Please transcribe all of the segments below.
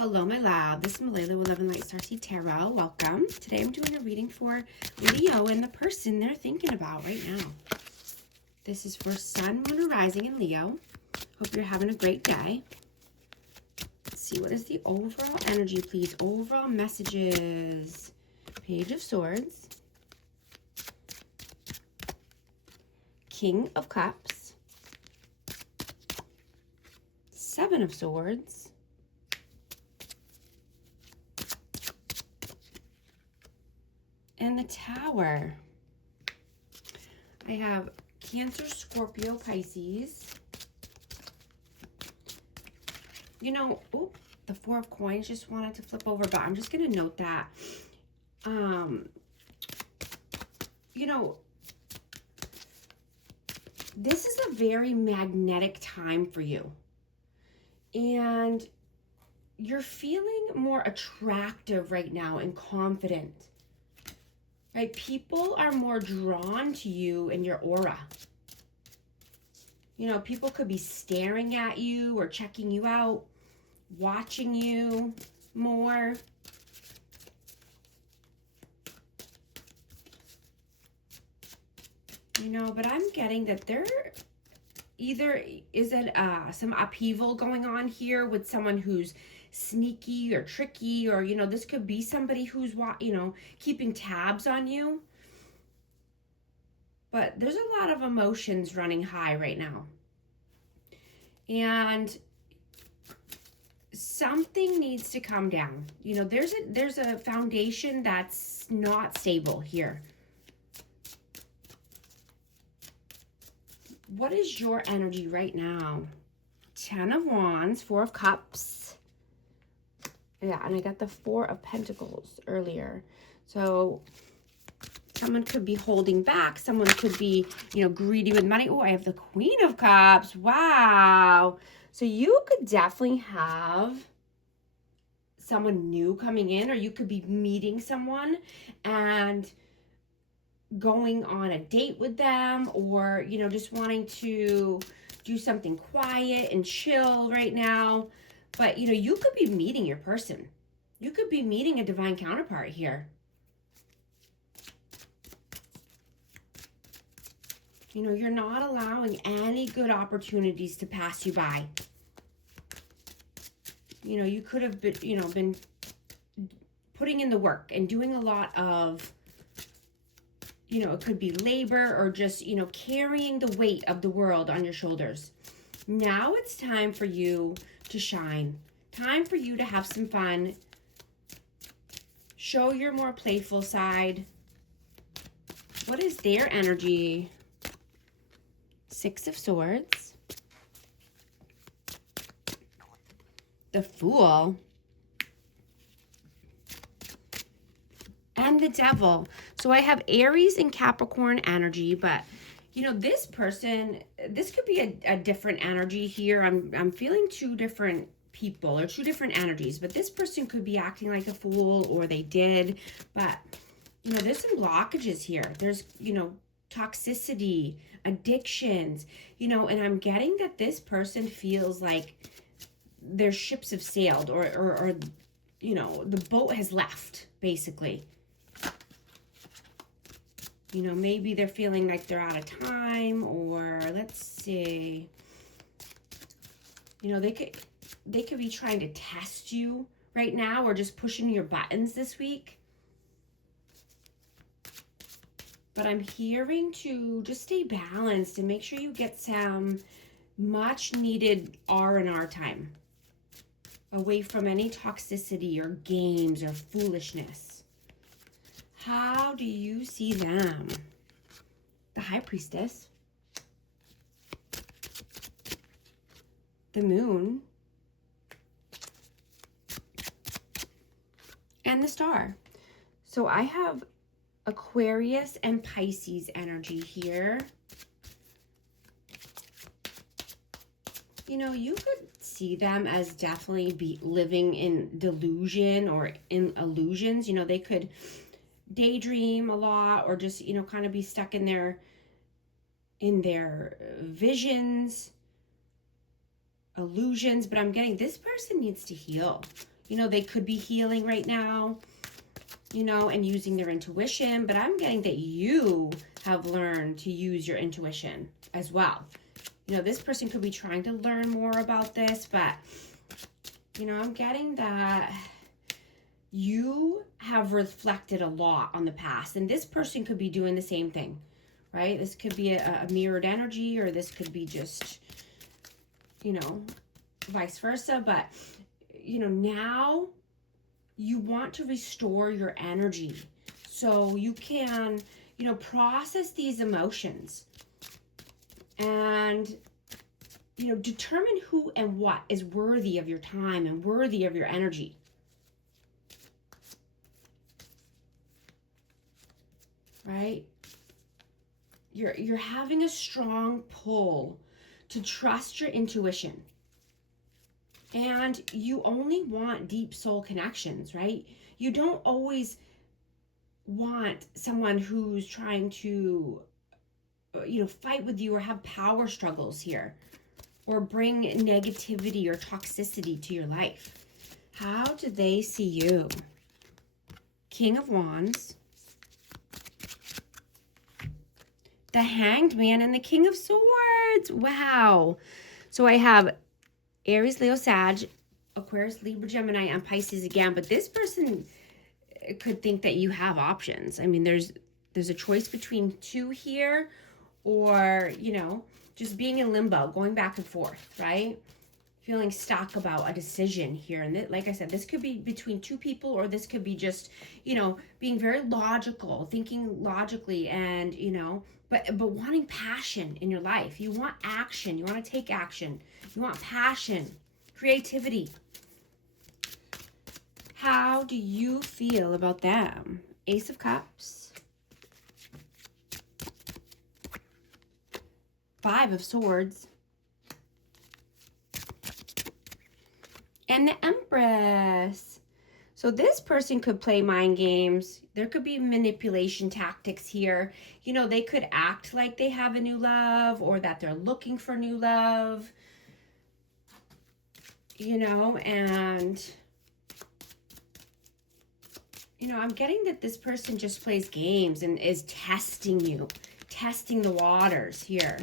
Hello, my love. This is Malayla with Love and Light Starseed Tarot. Welcome. Today I'm doing a reading for Leo and the person they're thinking about right now. This is for Sun, Moon, or Rising in Leo. Hope you're having a great day. Let's see, what is the overall energy, please? Overall messages. Page of Swords. King of Cups. Seven of Swords. And the Tower. I have Cancer, Scorpio, Pisces. You know, oh, the Four of Coins just wanted to flip over, but I'm just going to note that, you know, this is a very magnetic time for you. And you're feeling more attractive right now and confident. Right? People are more drawn to you and your aura. You know, people could be staring at you or checking you out, watching you more. You know, but I'm getting that there either is some upheaval going on here with someone who's sneaky or tricky, or, you know, this could be somebody who's, you know, keeping tabs on you. But there's a lot of emotions running high right now. And something needs to come down. You know, there's a foundation that's not stable here. What is your energy right now? 10 of Wands, 4 of Cups. Yeah, and I got the 4 of Pentacles earlier. So someone could be holding back. Someone could be, you know, greedy with money. Oh, I have the Queen of Cups. Wow. So you could definitely have someone new coming in, or you could be meeting someone and going on a date with them, or, you know, just wanting to do something quiet and chill right now. But, you know, you could be meeting your person. You could be meeting a divine counterpart here. You know, you're not allowing any good opportunities to pass you by. You know, you could have been, you know, been putting in the work and doing a lot of, you know, it could be labor or just, you know, carrying the weight of the world on your shoulders. Now it's time for you to shine. Time for you to have some fun. Show your more playful side. What is their energy? 6 of Swords. The Fool. And the Devil. So I have Aries and Capricorn energy, but you know, this person, this could be a different energy here. I'm feeling two different people or two different energies, but this person could be acting like a fool, or they did. But, you know, there's some blockages here. There's, you know, toxicity, addictions, you know, and I'm getting that this person feels like their ships have sailed, or you know, the boat has left, basically. You know, maybe they're feeling like they're out of time, or let's see. You know, they could be trying to test you right now, or just pushing your buttons this week. But I'm hearing to just stay balanced and make sure you get some much needed R&R time. Away from any toxicity or games or foolishness. How do you see them? The High Priestess. The Moon. And the Star. So I have Aquarius and Pisces energy here. You know, you could see them as definitely be living in delusion or in illusions. You know, they could daydream a lot, or just, you know, kind of be stuck in their visions, illusions. But I'm getting this person needs to heal. You know, they could be healing right now, you know, and using their intuition, but I'm getting that you have learned to use your intuition as well. You know, this person could be trying to learn more about this, but, you know, I'm getting that you have reflected a lot on the past, and this person could be doing the same thing, right? This could be a mirrored energy, or this could be just, you know, vice versa. But, you know, now you want to restore your energy so you can, you know, process these emotions and, you know, determine who and what is worthy of your time and worthy of your energy. Right? You're having a strong pull to trust your intuition. And you only want deep soul connections, right? You don't always want someone who's trying to, you know, fight with you or have power struggles here, or bring negativity or toxicity to your life. How do they see you? King of Wands, the Hanged Man, and the King of Swords. Wow. So I have Aries, Leo, Sag, Aquarius, Libra, Gemini, and Pisces again. But this person could think that you have options. I mean, there's a choice between two here, or, you know, just being in limbo, going back and forth, right? Feeling stuck about a decision here. And like I said, this could be between two people, or this could be just, you know, being very logical, thinking logically, and, you know, but wanting passion in your life. You want action. You want to take action. You want passion, creativity. How do you feel about them? Ace of Cups, Five of Swords, and the Empress. So this person could play mind games. There could be manipulation tactics here. You know, they could act like they have a new love, or that they're looking for new love. You know, and, you know, I'm getting that this person just plays games and is testing you, testing the waters here.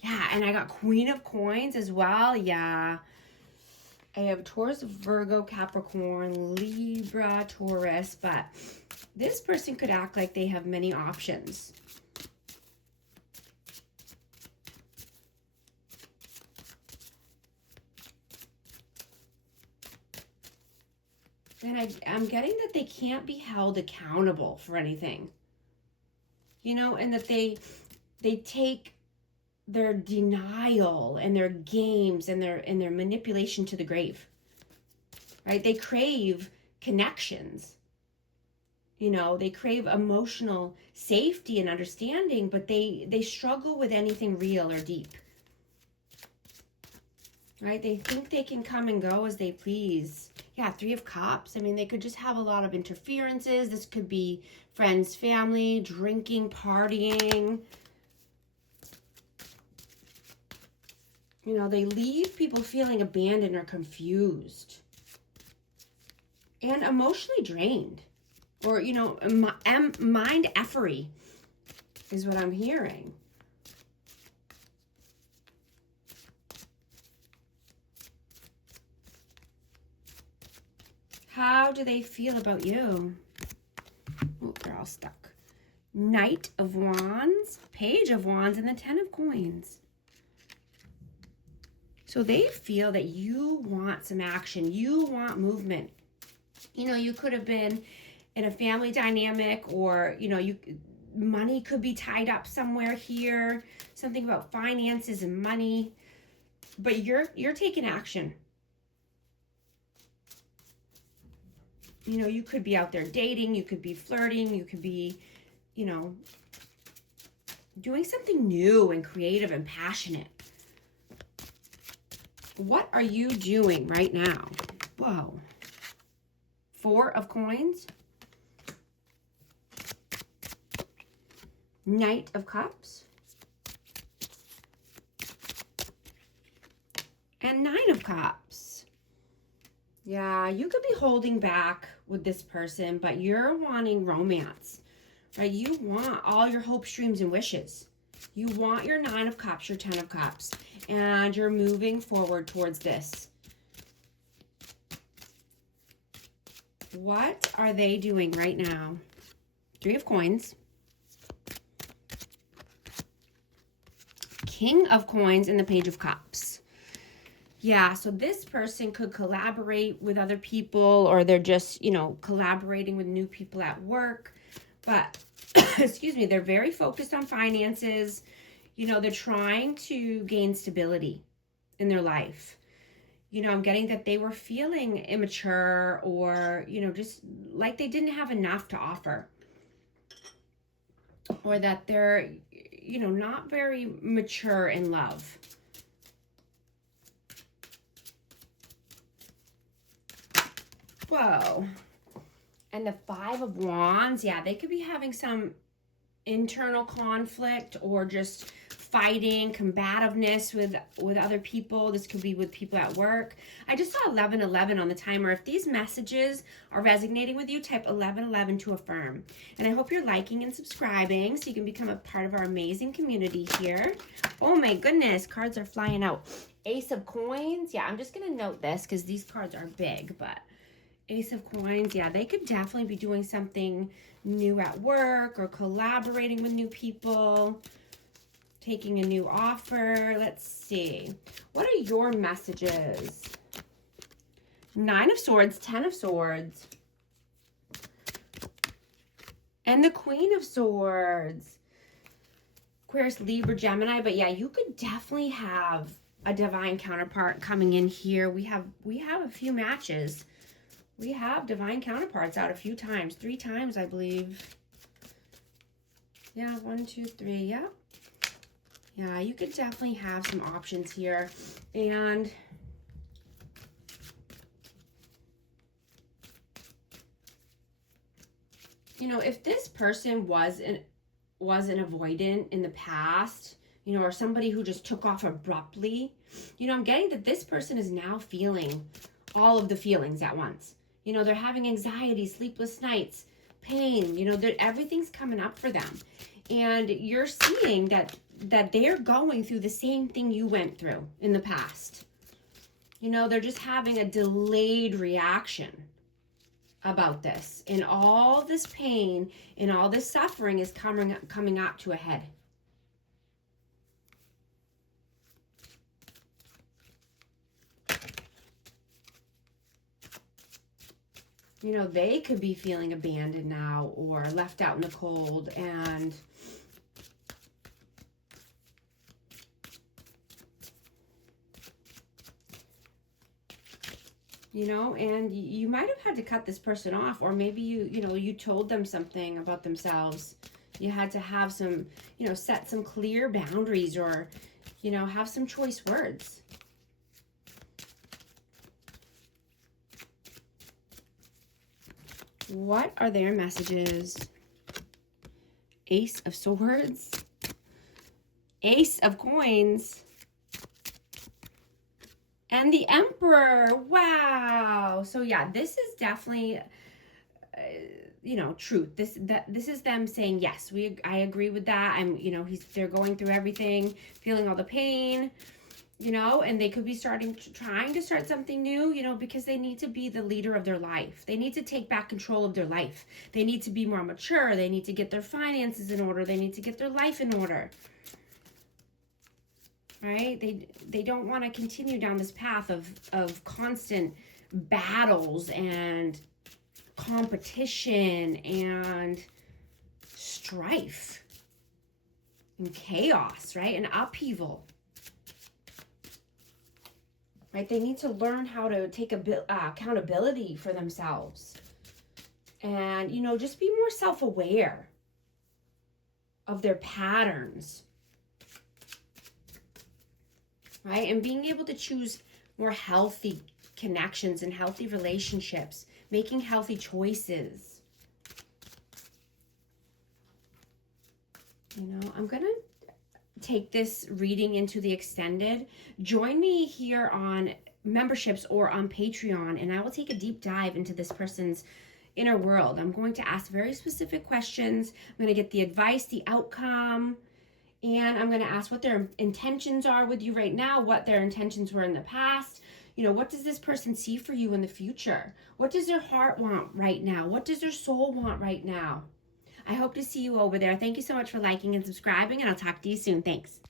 Yeah, and I got Queen of Coins as well. Yeah. I have Taurus, Virgo, Capricorn, Libra, Taurus, but this person could act like they have many options. And I'm getting that they can't be held accountable for anything. You know, and that they take their denial and their games and their manipulation to the grave. Right? They crave connections. You know, they crave emotional safety and understanding, but they struggle with anything real or deep. Right? They think they can come and go as they please. Yeah, Three of Cups. I mean, they could just have a lot of interferences. This could be friends, family, drinking, partying. You know, they leave people feeling abandoned or confused. And emotionally drained. Or, you know, mind effery is what I'm hearing. How do they feel about you? Oh, they're all stuck. Knight of Wands, Page of Wands, and the Ten of Coins. So they feel that you want some action. You want movement. You know, you could have been in a family dynamic, or, you know, money could be tied up somewhere here. Something about finances and money. But you're taking action. You know, you could be out there dating, you could be flirting, you could be, you know, doing something new and creative and passionate. What are you doing right now? Whoa. Four of Coins. Knight of Cups. And Nine of Cups. Yeah, you could be holding back with this person, but you're wanting romance, right? You want all your hopes, dreams, and wishes. You want your 9 of Cups, your 10 of Cups, and you're moving forward towards this. What are they doing right now? 3 of Coins. King of Coins and the Page of Cups. Yeah, so this person could collaborate with other people, or they're just, you know, collaborating with new people at work. But, excuse me, they're very focused on finances. You know, they're trying to gain stability in their life. You know, I'm getting that they were feeling immature, or, you know, just like they didn't have enough to offer. Or that they're, you know, not very mature in love. Whoa. And the 5 of Wands, yeah, they could be having some internal conflict, or just fighting, combativeness with other people. This could be with people at work. I just saw 1111 on the timer. If these messages are resonating with you, type 1111 to affirm. And I hope you're liking and subscribing so you can become a part of our amazing community here. Oh my goodness, cards are flying out. Ace of Coins. Yeah, I'm just going to note this because these cards are big, but Ace of Coins, yeah, they could definitely be doing something new at work, or collaborating with new people, taking a new offer. Let's see. What are your messages? 9 of Swords, 10 of Swords, and the Queen of Swords. Aquarius, Libra, Gemini. But yeah, you could definitely have a divine counterpart coming in here. We have a few matches. We have divine counterparts out a few times. 3 times, I believe. Yeah, 1, 2, 3. Yeah. Yeah, you could definitely have some options here. And you know, if this person was an avoidant in the past, you know, or somebody who just took off abruptly, you know, I'm getting that this person is now feeling all of the feelings at once. You know, they're having anxiety, sleepless nights, pain, you know, everything's coming up for them. And you're seeing that they're going through the same thing you went through in the past. You know, they're just having a delayed reaction about this. And all this pain and all this suffering is coming up to a head. You know, they could be feeling abandoned now, or left out in the cold, and you know, and you might have had to cut this person off, or maybe you know, you told them something about themselves. You had to have some, you know, set some clear boundaries, or, you know, have some choice words. What are their messages? Ace of Swords, Ace of Coins, and the Emperor. Wow. So yeah, this is definitely, you know, truth. This is them saying, yes, I agree with that. They're going through everything, feeling all the pain, you know, and they could be trying to start something new, you know, because they need to be the leader of their life. They need to take back control of their life. They need to be more mature. They need to get their finances in order. They need to get their life in order. Right? They don't want to continue down this path of constant battles and competition and strife and chaos, right? And upheaval. Right? They need to learn how to take accountability for themselves. And, you know, just be more self-aware of their patterns. Right? And being able to choose more healthy connections and healthy relationships. Making healthy choices. You know, I'm going to take this reading into the extended. Join me here on memberships or on Patreon, and I will take a deep dive into this person's inner world. I'm going to ask very specific questions. I'm going to get the advice, the outcome, and I'm going to ask what their intentions are with you right now, what their intentions were in the past. You know, what does this person see for you in the future? What does their heart want right now? What does their soul want right now? I hope to see you over there. Thank you so much for liking and subscribing, and I'll talk to you soon. Thanks.